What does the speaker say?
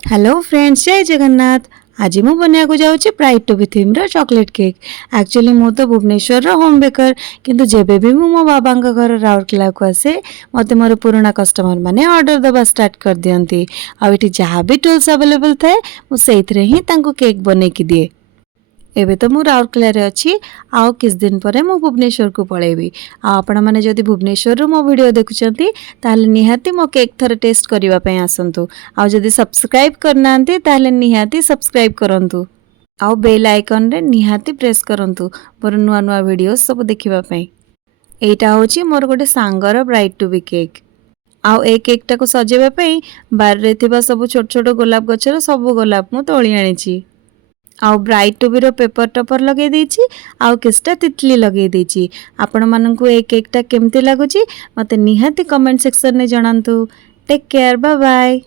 Hello friends, जय जगन्नाथ। आज मु बनिया जाऊँगी ब्राइट टू बी थीम रो चॉकलेट केक। एक्चुअली मु तो भुवनेश्वर रो होम बेकर, किंतु जेबे भी मु मो बाबा घर राउरकेला को आसे मते मोर पुराना कस्टमर माने ऑर्डर दबा स्टार्ट कर दियंती। आ एठी जहाँ भी टूल्स अवेलेबल थाए मु सेइथरे ही तांको केक बने की दिए। एबे तो मु राउरकेला रे अछि, आउ किस दिन परे मु भुवनेश्वर को पळेबी। आ आपण माने जदि भुवनेश्वर रो मो वीडियो देखुचंती ताले निहाती मो केक थरे टेस्ट करिवा पय आसंतु। आ जदि सब्सक्राइब करनांती ताले निहाती सब्सक्राइब करंतु। आउ बेल आइकन रे निहाती प्रेस करंतु मोर नुआ नुआ वीडियो सब देखिबा पय। एटा होची मोर गोटे सांगर ब्राइट टू बी केक। आउ ए केक टाको सजेबा पय बार रे थिबा सब छोट छोट गोलाप गछर सब गोलाप मु तोळी आनिची। आउ ब्राइट टू बी रो पेपर टपर लगे देछि, आउ किस्टा तितली लगे देछि। आपण माननकु ए केक टा केमते लागुची मते निहाती कमेंट सेक्शन ने जणांतु। Take care, bye bye.